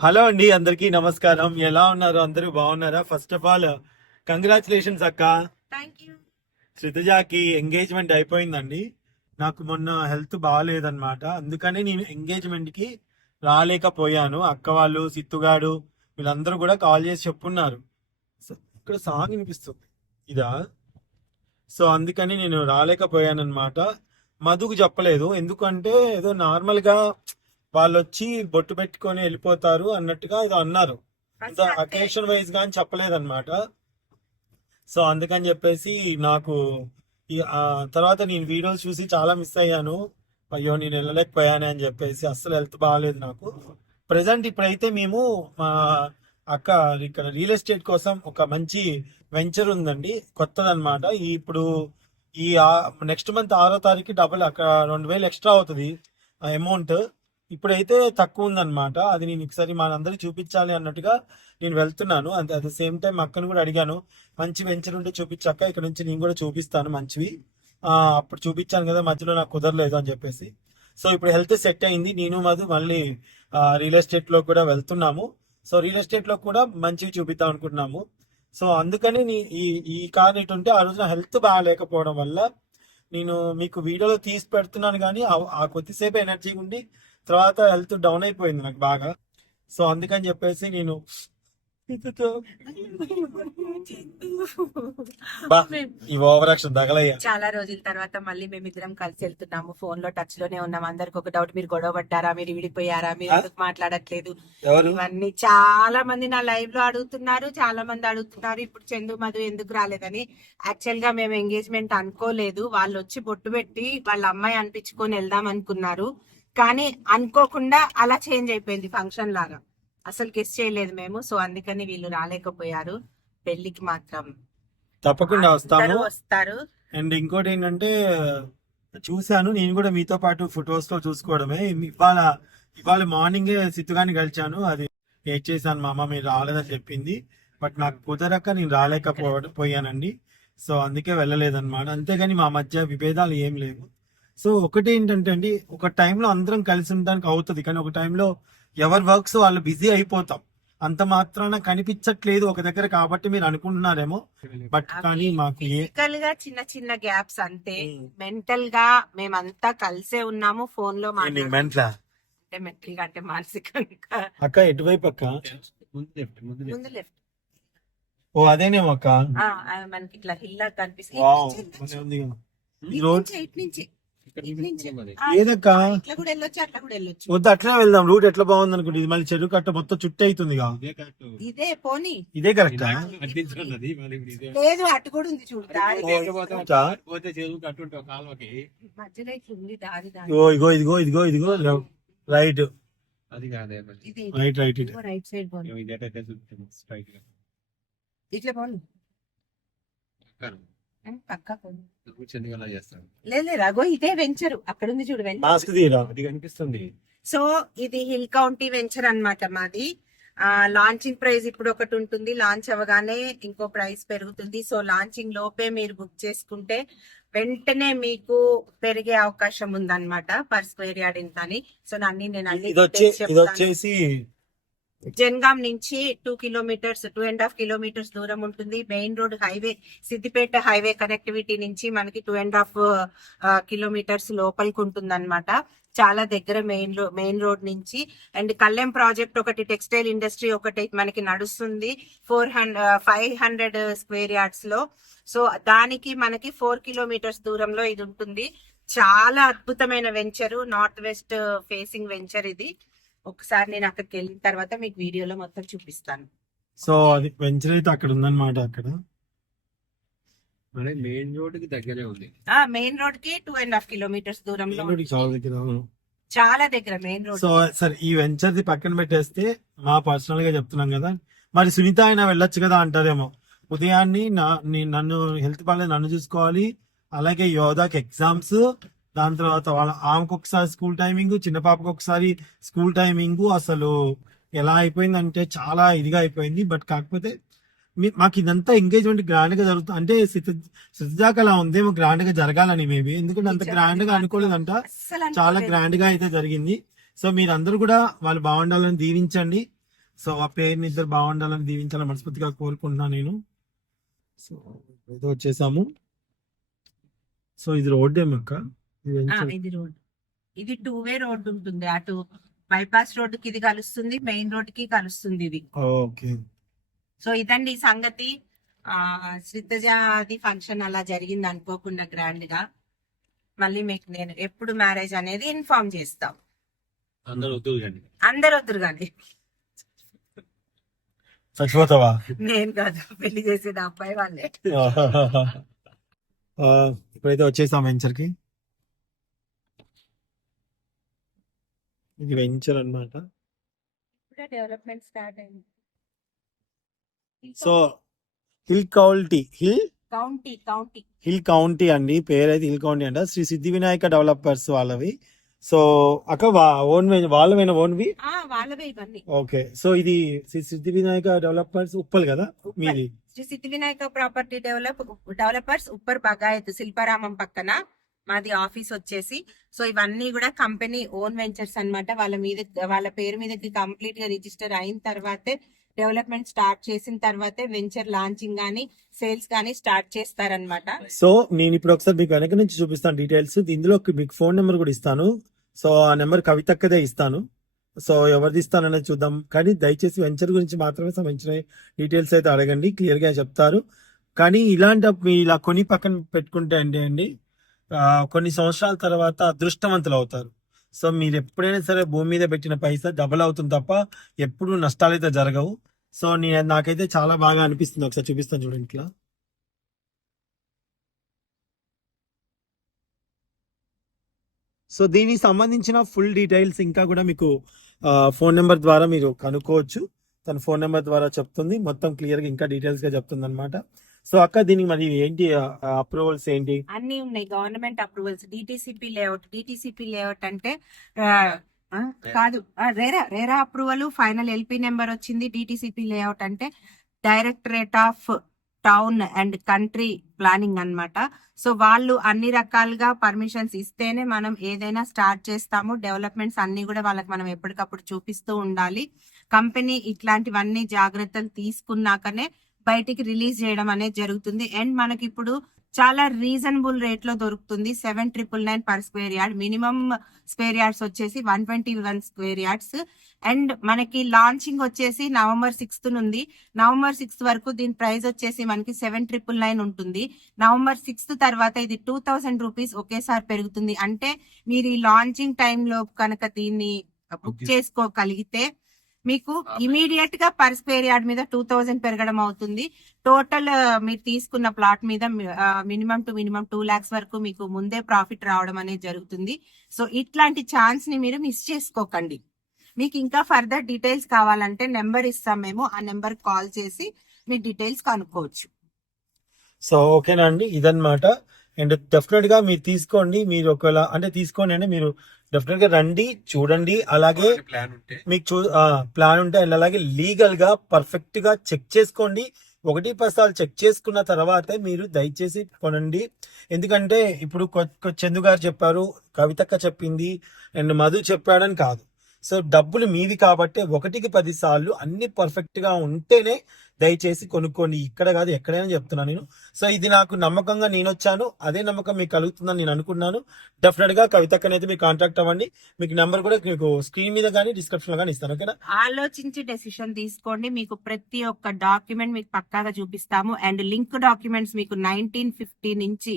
Hello అండి అందరికీ నమస్కారం. ఎలా ఉన్నారు? అందరూ బాగున్నారా? ఫస్ట్ ఆఫ్ ఆల్ కంగ్రాచులేషన్స్ అక్క. థ్యాంక్ యూ శ్రుతజాకి ఎంగేజ్మెంట్ అయిపోయిందండి. నాకు మొన్న హెల్త్ బాగాలేదన్నమాట అందుకని నేను ఎంగేజ్మెంట్కి రాలేకపోయాను. అక్క వాళ్ళు సిత్తుగాడు వీళ్ళందరూ కూడా కాల్ చేసి చెప్పున్నారు. ఇక్కడ సాంగ్ వినిపిస్తుంది. ఇదా? సో అందుకని నేను రాలేకపోయాను అనమాట మధుకు చెప్పలేదు. ఎందుకంటే ఏదో నార్మల్గా వాళ్ళు వచ్చి బొట్టు పెట్టుకొని వెళ్ళిపోతారు అన్నట్టుగా ఏదో అన్నారు. అకేషన్ వైజ్గా అని చెప్పలేదన్నమాట. సో అందుకని చెప్పేసి నాకు తర్వాత నేను వీడియోస్ చూసి చాలా మిస్ అయ్యాను. అయ్యో నేను వెళ్ళలేకపోయాను అని చెప్పేసి అస్సలు హెల్త్ బాగాలేదు నాకు. ప్రజెంట్ ఇప్పుడైతే మేము మా అక్క ఇక్కడ రియల్ ఎస్టేట్ కోసం ఒక మంచి వెంచర్ ఉందండి. కొత్తదన్నమాట. ఇప్పుడు ఈ నెక్స్ట్ మంత్ ఆరో తారీఖు డబుల్ అక్కడ రెండు వేలు ఎక్స్ట్రా అవుతుంది అమౌంట్ ఇప్పుడైతే తక్కువ ఉందన్నమాట అది నేను ఒకసారి మనందరికి చూపించాలి అన్నట్టుగా నేను వెళ్తున్నాను. అంతే అట్ ద సేమ్ టైం అక్కను కూడా అడిగాను. మంచి వెంచర్ ఉంటే చూపించాక ఇక్కడ నుంచి నేను కూడా చూపిస్తాను మంచివి. అప్పుడు చూపించాను కదా మధ్యలో నాకు కుదరలేదు అని చెప్పేసి. సో ఇప్పుడు హెల్త్ సెట్ అయింది. నేను మధు మళ్ళీ రియల్ ఎస్టేట్లో కూడా వెళ్తున్నాము. సో రియల్ ఎస్టేట్లో కూడా మంచివి చూపిద్దాం అనుకుంటున్నాము. సో అందుకని ఈ ఈ కార్ ఇటు ఉంటే ఆ రోజున హెల్త్ బాగాలేకపోవడం వల్ల నేను మీకు వీడియోలో తీసి పెడుతున్నాను కానీ ఆ కొద్దిసేపు ఎనర్జీ ఉండి తర్వాత హెల్త్ డౌన్ అయిపోయింది నాకు బాగా. సో అందుకని చెప్పేసి నేను చాలా రోజుల తర్వాత మళ్ళీ మేమిద్దరం కలిసి వెళ్తున్నాము. ఫోన్లో టచ్లోనే ఉన్నాం. అందరికి ఒక డౌట్ మీరు గొడవ పడ్డారా? మీరు విడిపోయారా? మీరు? ఎందుకు మాట్లాడట్లేదు? ఇవన్నీ చాలా మంది నా లైవ్లో అడుగుతున్నారు. చాలా మంది అడుగుతున్నారు ఇప్పుడు చందు మధు ఎందుకు రాలేదని. యాక్చువల్గా మేము ఎంగేజ్మెంట్ అనుకోలేదు. వాళ్ళు వచ్చి బొట్టు పెట్టి వాళ్ళ అమ్మాయి అనిపించుకొని వెళ్దాం అనుకున్నారు. కానీ అనుకోకుండా అలా చేంజ్ అయిపోయింది ఫంక్షన్ లాగా. అసలు గెస్ట్ చేయలేదు మేము సో అందుకని వీళ్ళు రాలేకపోయారు. పెళ్ళికి మాత్రం తప్పకుండా వస్తాము. వస్తారు. అండ్ ఇంకోటి ఏంటంటే చూశాను నేను కూడా మీతో పాటు ఫొటోస్లో చూసుకోవడమే. ఇవాళ ఇవాళ మార్నింగ్ సిద్ధుగాని కలిచాను. అది ఏడ్ చేశాను. మా అమ్మ మీరు రాలేదని చెప్పింది. బట్ నాకు కుదరక నేను రాలేకపోయానండి సో అందుకే వెళ్ళలేదన్నమాట. అంతేగాని మా మధ్య విభేదాలు ఏం లేవు. సో ఒకటి ఏంటంటే అండి ఒక టైంలో అందరం కలిసి ఉండడానికి అవుతుంది. కానీ ఒక టైంలో ఎవరి వర్క్స్ వాళ్ళు బిజీ అయిపోతాం. అంత మాత్రాన కనిపించట్లేదు ఒక దగ్గర కాబట్టి మీరు అనుకుంటున్నారేమో. బట్ కానీ మాకు ఏ ఫిజికల్గా చిన్న చిన్న గ్యాప్స్ అంతే. మెంటల్గా మేమంతా కలిసే ఉన్నాము ఫోన్లో ఏంటి మాట్లాడుకుంటే. మెంట్లా? మెంటల్గా అంటే మానసికంగా. అక్క ఎటువైపు అక్క? ముందు లెఫ్ట్ ఓ అదేనేమో అక్క? మనకి ఇట్లా హిల్ కనిపిస్తుంది. ఈ రోడ్ నుంచి, ఏదక్క? అట్లా వద్దు అట్లనే వెళ్దాం. రూట్ ఎట్లా బాగుంది అనుకుంటే ఇది మళ్ళీ చెరువు కట్ట మొత్తం చుట్టూ అవుతుంది ఇదే పోనీ. ఇదే కరెక్ట్? లేదు అటు కూడా ఉంది చూడు దారి పోతే చెరువు కట్టుంటావు కాలువకి. మధ్యలో ఇట్లా ఉంది దారి దారి. ఓ ఇగో ఇదిగో ఇదిగో ఇదిగో రైట్. అది కాదే రైట్ రైట్ సైడ్ ఇట్లా పోనీ. లేదు ఇదే వెంచరు. అక్కడ ఉంది చూడు వెంచర్. కనిపిస్తుంది. సో ఇది హిల్ కౌంటీ వెంచర్ అన్నమాట మాది. ఆ లాంచింగ్ ప్రైస్ ఇప్పుడు ఒకటి ఉంటుంది. లాంచ్ అవ్వగానే ఇంకో ప్రైస్ పెరుగుతుంది. సో లాంచింగ్ లోపే మీరు బుక్ చేసుకుంటే వెంటనే మీకు పెరిగే అవకాశం ఉందన్నమాట పర్ స్క్వేర్ యార్డ్ ఇంత అని సో అన్ని నేను అన్ని ఇది. వచ్చేసి జన్గాం నుంచి two kilometres two and half kilometres దూరం ఉంటుంది. Main road highway Siddipet highway connectivity నుంచి మనకి టూ అండ్ హాఫ్ కిలోమీటర్స్ లోపలికి ఉంటుంది అనమాట చాలా దగ్గర మెయిన్ రో మెయిన్ రోడ్ నుంచి. అండ్ కల్లెం ప్రాజెక్ట్ ఒకటి టెక్స్టైల్ ఇండస్ట్రీ ఒకటి మనకి నడుస్తుంది four hundred five hundred square యార్డ్స్లో. So దానికి మనకి ఫోర్ కిలోమీటర్స్ దూరంలో ఇది ఉంటుంది. చాలా అద్భుతమైన venture north west facing venture ఇది. ఒకసారి నేను అక్కడికి వెళ్ళిన తర్వాత మీకు వీడియోలో మొత్తం చూపిస్తాను. సో అది వెంచర్ అయితే అక్కడ ఉందన్నమాట అక్కడ. మన మెయిన్ రోడ్కి దగ్గరే ఉంది. ఆ మెయిన్ రోడ్కి టూ అండ్ హాఫ్ కిలోమీటర్స్ దూరంలో ఇంకోటి చాలా దగ్గర అవును. చాలా దగ్గర మెయిన్ రోడ్ సో సరే ఈ వెంచర్ ది పక్కన పెట్టేస్తే మా పర్సనల్గా చెప్తున్నాం కదా. మరి సునీత అయినా వెళ్ళొచ్చు కదా అంటారేమో. ఉదయాన్ని నా- నీ- నన్ను హెల్త్ బాగాలేదు నన్ను చూసుకోవాలి. అలాగే యోధాకి ఎగ్జామ్స్ దాని తర్వాత వాళ్ళ ఆమెకు ఒకసారి స్కూల్ టైమింగ్ చిన్న పాపకు ఒకసారి స్కూల్ టైమింగ్. అసలు ఎలా అయిపోయిందంటే చాలా ఇదిగా అయిపోయింది. బట్ కాకపోతే మాకు ఇదంతా ఎంగేజ్మెంట్ గ్రాండ్గా జరుగుతుంది అంటే సిద్ధాక అలా ఉందేమో గ్రాండ్గా జరగాలని మేబీ ఎందుకంటే అంత గ్రాండ్గా అనుకోలేదంట. చాలా. గ్రాండ్గా అయితే జరిగింది. సో మీరందరూ కూడా వాళ్ళు బాగుండాలని దీవించండి. సో ఆ పేరుని ఇద్దరు బాగుండాలని దీవించాలని మనస్ఫూర్తిగా కోరుకుంటున్నాను నేను. సో ఏదో వచ్చేసాము. సో ఇది రోడ్ ఏమక్క? ఇది ఆ, వెంచర్. ఇది రోడ్ ఇది టూ వే రోడ్ ఉంటుంది. అటు బైపాస్ రోడ్కి ఇది కలుస్తుంది మెయిన్ రోడ్కి కలుస్తుంది ఇది. ఓకే. సో ఇదండి సంగతి. ఆ శ్రీతజాది ఫంక్షన్ అలా జరిగింది అనుకోకుండా గ్రాండ్గా మళ్ళీ మీకు నేను ఎప్పుడు మ్యారేజ్ అనేది ఇన్ఫార్మ్ చేస్తాం. అందరూ వద్దు కానీ అందరు వద్దురు కానీ చచ్చిపోతావా? నేను కాదు పెళ్ళి చేసేది అబ్బాయి వాళ్ళే. ఆ, ఇప్పుడైతే వచ్చేసాం వెంచర్కి. ఇది వెంచర్ అన్నమాట. ఇప్పుడే డెవలప్మెంట్ స్టార్ట్ అయింది. So hill county hill? County county. Hill county అండి పేరైతే హిల్ కౌంటీ అంట శ్రీ సిద్ధి వినాయక డెవలపర్స్ వాళ్ళవి. సో అక్క ఓన్ వాళ్ళమైన ఓన్వి? ఆ వాళ్ళవే ఇవన్నీ. ఓకే సో ఇది శ్రీ సిద్ధి వినాయక డెవలపర్స్ ఉప్పల్ కదా మీది? Sri Siddhi Vinayaka property develop developers Uppar Bagayat Shilparamam పక్కన. మాది ఆఫీస్ వచ్చేసి సో ఇవన్నీ కూడా కంపెనీ ఓన్ వెంచర్స్ అనమాట వాళ్ళ మీద వాళ్ళ పేరు మీదకి కంప్లీట్గా రిజిస్టర్ అయిన తర్వాతే డెవలప్మెంట్ స్టార్ట్ చేసిన తర్వాతే వెంచర్ లాంచింగ్ గానీ సేల్స్ గానీ స్టార్ట్ చేస్తారనమాట సో నేను ఇప్పుడు ఒకసారి మీకు వెనక నుంచి చూపిస్తాను డీటెయిల్స్. ఇందులో మీకు ఫోన్ నెంబర్ కూడా ఇస్తాను. సో ఆ నెంబర్ కవితక్కదే ఇస్తాను. సో ఎవరిది ఇస్తాననేది చూద్దాం. కానీ దయచేసి వెంచర్ గురించి మాత్రమే సంబంధించిన డీటెయిల్స్ అయితే అడగండి. క్లియర్గా చెప్తారు. కానీ ఇలాంటి మీ ఇలా కొని పక్కన పెట్టుకుంటే అండి అండి కొన్ని సంవత్సరాల తర్వాత అదృష్టవంతులు అవుతారు. సో మీరు ఎప్పుడైనా సరే భూమి మీద పెట్టిన పైసా డబుల్ అవుతుంది తప్ప ఎప్పుడు నష్టాలు అయితే జరగవు. సో నేను నాకైతే చాలా బాగా అనిపిస్తుంది. ఒకసారి చూపిస్తాను చూడండి ఇట్లా. సో దీనికి సంబంధించిన ఫుల్ డీటెయిల్స్ ఇంకా కూడా మీకు ఫోన్ నెంబర్ ద్వారా మీరు కనుక్కోవచ్చు. తన ఫోన్ నెంబర్ ద్వారా చెప్తుంది. మొత్తం క్లియర్గా ఇంకా డీటెయిల్స్గా చెప్తుంది అనమాట సో అక్క దీనికి మరి ఏంటి అప్రూవల్స్ ఏంటి? అన్ని ఉన్నాయి. Government approvals DTCP layout DTCP layout అంటే కాదు RERA RERA approval final LP number వచ్చింది. డిటిసిపి లేఅవుట్ అంటే directorate of town and country planning అన్నమాట. సో వాళ్ళు అన్ని రకాలుగా పర్మిషన్స్ ఇస్తేనే మనం ఏదైనా స్టార్ట్ చేస్తాము. డెవలప్మెంట్స్ అన్ని కూడా వాళ్ళకి మనం ఎప్పటికప్పుడు చూపిస్తూ ఉండాలి. కంపెనీ ఇట్లాంటివన్నీ జాగ్రత్తలు తీసుకున్నాకనే బయటికి రిలీజ్ చేయడం అనేది జరుగుతుంది. అండ్ మనకి ఇప్పుడు చాలా రీజనబుల్ రేట్లో దొరుకుతుంది. Seven triple nine per square yard. Minimum square yards వచ్చేసి one twenty one square yards. And మనకి లాంచింగ్ వచ్చేసి నవంబర్ సిక్స్త్ నుండి నవంబర్ సిక్స్త్ వరకు దీని ప్రైస్ వచ్చేసి మనకి సెవెన్ ట్రిపుల్ నైన్ ఉంటుంది. నవంబర్ సిక్స్త్ తర్వాత ఇది టూ థౌసండ్ రూపీస్ ఒకేసారి పెరుగుతుంది. అంటే మీరు ఈ లాంచింగ్ టైంలో కనుక దీన్ని బుక్ చేసుకోగలిగితే మీకు ఇమీడియట్గా పర్ స్క్వేర్ యార్డ్ మీద టూ థౌసండ్ పెరగడం అవుతుంది. టోటల్ మీరు తీసుకున్న ప్లాట్ మీద minimum to minimum two lakhs వరకు మీకు ముందే ప్రాఫిట్ రావడం అనేది జరుగుతుంది. సో ఇట్లాంటి ఛాన్స్ని మీరు మిస్ చేసుకోకండి. మీకు ఇంకా ఫర్దర్ డీటెయిల్స్ కావాలంటే నెంబర్ ఇస్తాం మేము. ఆ నెంబర్ కాల్ చేసి మీ డీటెయిల్స్ కనుక్కోవచ్చు. సో ఓకేనా అండి ఇదన్నమాట. అండ్ డెఫినెట్గా మీరు తీసుకోండి. మీరు ఒకవేళ అంటే తీసుకోండి అంటే మీరు డెఫినెట్గా రండి చూడండి. అలాగే ప్లాన్ ఉంటే. మీకు చూ ప్లాన్ ఉంటే అండ్ అలాగే లీగల్గా పర్ఫెక్ట్గా చెక్ చేసుకోండి. ఒకటి పసాలు చెక్ చేసుకున్న తర్వాతే మీరు దయచేసి కొనండి. ఎందుకంటే ఇప్పుడు చందు గారు చెప్పారు కవితక్క చెప్పింది అండ్ మధు చెప్పాడని కాదు. సో డబ్బులు మీవి కాబట్టి ఒకటికి పది సార్లు అన్ని పర్ఫెక్ట్గా ఉంటేనే దయచేసి కొనుక్కోండి. ఇక్కడ కాదు ఎక్కడైనా చెప్తున్నాను నేను. సో ఇది నాకు నమ్మకంగా నేను వచ్చాను. అదే నమ్మకం మీకు కలుగుతుందని నేను అనుకున్నాను డెఫినెట్గా కవితక్కని అయితే మీకు కాంటాక్ట్ అవ్వండి. మీకు నెంబర్ కూడా మీకు స్క్రీన్ మీద కానీ డిస్క్రిప్షన్లో కానీ ఇస్తాను ఓకేనా? ఆలోచించి డెసిషన్ తీసుకోండి. మీకు ప్రతి ఒక్క డాక్యుమెంట్ మీకు పక్కాగా చూపిస్తాము. అండ్ లింక్ డాక్యుమెంట్స్ మీకు నైన్టీన్ ఫిఫ్టీ నుంచి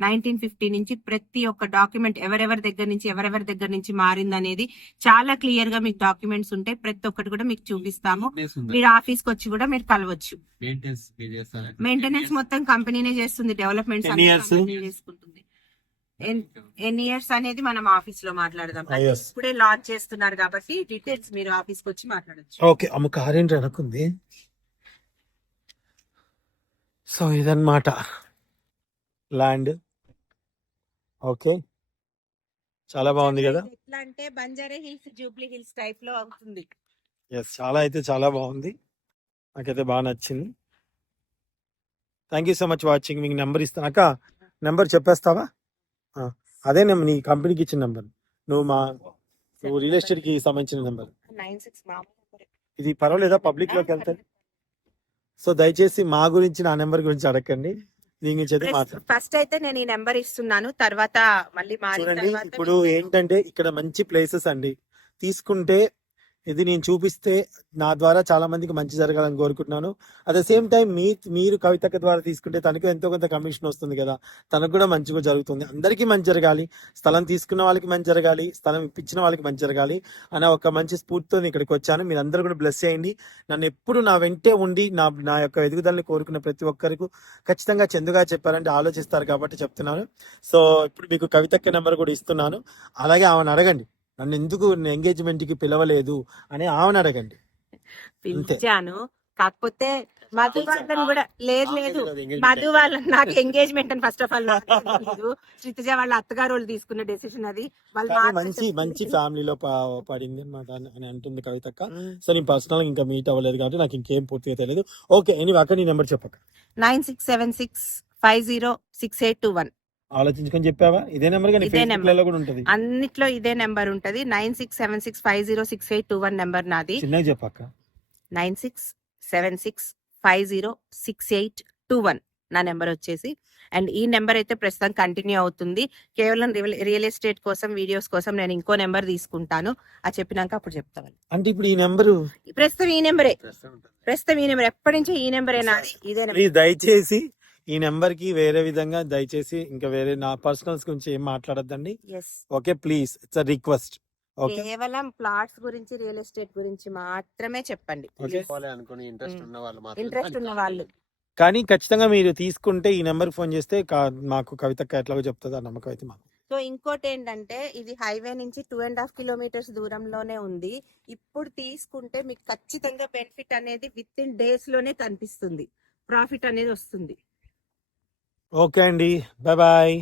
నైన్టీన్ ఫిఫ్టీ నుంచి ప్రతి ఒక్క డాక్యుమెంట్ ఎవరెవరి దగ్గర నుంచి ఎవరెవరి దగ్గర నుంచి మారింది అనేది చాలా క్లియర్గా మీకు డాక్యుమెంట్స్ ఉంటాయి. ప్రతి ఒక్కటి కూడా మీకు చూపిస్తాము. మీరు ఆఫీస్కి వచ్చి కూడా మీరు కలవచ్చు. మెయింటెనెన్స్ మొత్తం కంపెనీనే చేస్తుంది. డెవలప్మెంట్స్? చేసుకుంటుంది. ఎన్- ఎన్ని ఇయర్స్ అనేది మనం ఆఫీస్లో మాట్లాడదాం. ఇప్పుడే లాంచ్ చేస్తున్నారు కాబట్టి డీటెయిల్స్ మీరు ఆఫీస్కి వచ్చి మాట్లాడచ్చు. ఓకే అమ్మ కారేంటి అనుకుంది? సో ఇదన్నమాట. Land okay. చాలా బాగుంది కదా! ఎట్లా అంటే బంజారా హిల్స్ జూబ్లీ హిల్స్ టైప్లో అవుతుంది. ఎస్ చాలా అయితే చాలా బాగుంది. నాకైతే బాగా నచ్చింది. Thank you so much watching. మీకు నెంబర్ ఇస్తాను. అక్క నెంబర్ చెప్పేస్తావా? అదే నేను నీ కంపెనీకి ఇచ్చిన నెంబర్. నువ్వు మా నువ్వు రియల్ ఎస్టేట్కి సంబంధించిన నెంబర్. ఇది పర్వాలేదా? పబ్లిక్లోకి వెళ్తే? సో దయచేసి మా గురించి నా నెంబర్ గురించి అడగండి. ఫస్ట్ అయితే నేను ఈ నెంబర్ ఇస్తున్నాను. తర్వాత మళ్ళీ ఇప్పుడు ఏంటంటే ఇక్కడ మంచి ప్లేసెస్ అండి. తీసుకుంటే ఇది నేను చూపిస్తే నా ద్వారా చాలా మందికి మంచి జరగాలని కోరుకుంటున్నాను. అట్ ద సేమ్ టైం మీ మీరు కవితక ద్వారా తీసుకుంటే తనకు ఎంతో కొంత కమిషన్ వస్తుంది కదా. తనకు కూడా మంచిగా జరుగుతుంది. అందరికీ మంచి జరగాలి. స్థలం తీసుకున్న వాళ్ళకి మంచి జరగాలి. స్థలం ఇప్పించిన వాళ్ళకి మంచి జరగాలి. అనే ఒక మంచి స్ఫూర్తితో ఇక్కడికి వచ్చాను. మీరు అందరూ కూడా బ్లెస్ చేయండి. నన్ను ఎప్పుడు నా వెంటే ఉండి నా నా యొక్క ఎదుగుదలని కోరుకున్న ప్రతి ఒక్కరికి ఖచ్చితంగా చందుగా చెప్పారంటే ఆలోచిస్తారు కాబట్టి చెప్తున్నాను. సో ఇప్పుడు మీకు కవితక్క నెంబర్ కూడా ఇస్తున్నాను. అలాగే ఆమెను అడగండి. నన్ను ఎందుకు ఎంగేజ్మెంట్కి పిలవలేదు అని ఆమెను అడగండి. పిలిచాను. కాకపోతే మధు వాళ్ళని కూడా లేదు లేదు. మధు వాళ్ళ నాకు ఎంగేజ్మెంట్ అని ఫస్ట్ ఆఫ్ ఆల్ శ్రీతజ వాళ్ళ అత్తగారు వాళ్ళు తీసుకున్న డెసిషన్ అది. వాళ్ళు మంచి. మంచి ఫ్యామిలీలో పడింది అనమాట అని అంటుంది కవితక్క. సో నేను పర్సనల్ ఇంకా మీట్ అవ్వలేదు కాబట్టి నాకు ఇంకేం పూర్తిగా తెలియదు ఓకే ఎనీ అక్క నీ నెంబర్ చెప్పక nine six seven six five zero six eight two one. ఆలోచించుకొని చెప్పావా? ఇదే నెంబర్ కానీ కూడా ఉంటది. అన్నిట్లో ఇదే నెంబర్ ఉంటది. Nine six seven six five zero six eight two one number నాది. చిన్నగా చెప్పక్క. Nine six seven six five zero six eight two one నా నెంబర్ వచ్చేసి. అండ్ ఈ నెంబర్ అయితే ప్రస్తుతం కంటిన్యూ అవుతుంది. కేవలం రియల్- రియల్ ఎస్టేట్ కోసం వీడియోస్ కోసం నేను ఇంకో నెంబర్ తీసుకుంటాను. అది చెప్పినాక అప్పుడు చెప్తాను అంటే ఇప్పుడు ఈ నెంబరు ప్రస్తుతం ఈ నెంబరే. ప్రస్తుతం ఈ నెంబర్ ఎప్పటి నుంచో ఈ నెంబరే నాది ఇదే దయచేసి ఈ నెంబర్కి వేరే విధంగా దయచేసి ఇంకా వేరే నా పర్సనల్స్ గురించి ఏం మాట్లాడద్దండి. Okay please. It's a request. Okay? కేవలం ప్లాట్స్ గురించి రియల్ ఎస్టేట్ గురించి మాత్రమే చెప్పండి. ఇంట్రెస్ట్ ఉన్న వాళ్ళు మాత్రం ఇంట్రెస్ట్ ఉన్న వాళ్ళు కానీ ఖచ్చితంగా మీరు తీసుకుంటే ఈ నెంబర్ ఫోన్ చేస్తే కా- మాకు కవితక్క ఎట్లాగో చెప్తుంది ఆ నమ్మకం అయితే మాకు. సో ఇంకోటి ఏంటంటే ఇది హైవే నుంచి టూ అండ్ హాఫ్ కిలోమీటర్స్ దూరంలోనే ఉంది. ఇప్పుడు తీసుకుంటే మీకు ఖచ్చితంగా బెనిఫిట్ అనేది విత్ ఇన్ డేస్లోనే కనిపిస్తుంది. ప్రాఫిట్ అనేది వస్తుంది. ఓకే అండి. Bye bye.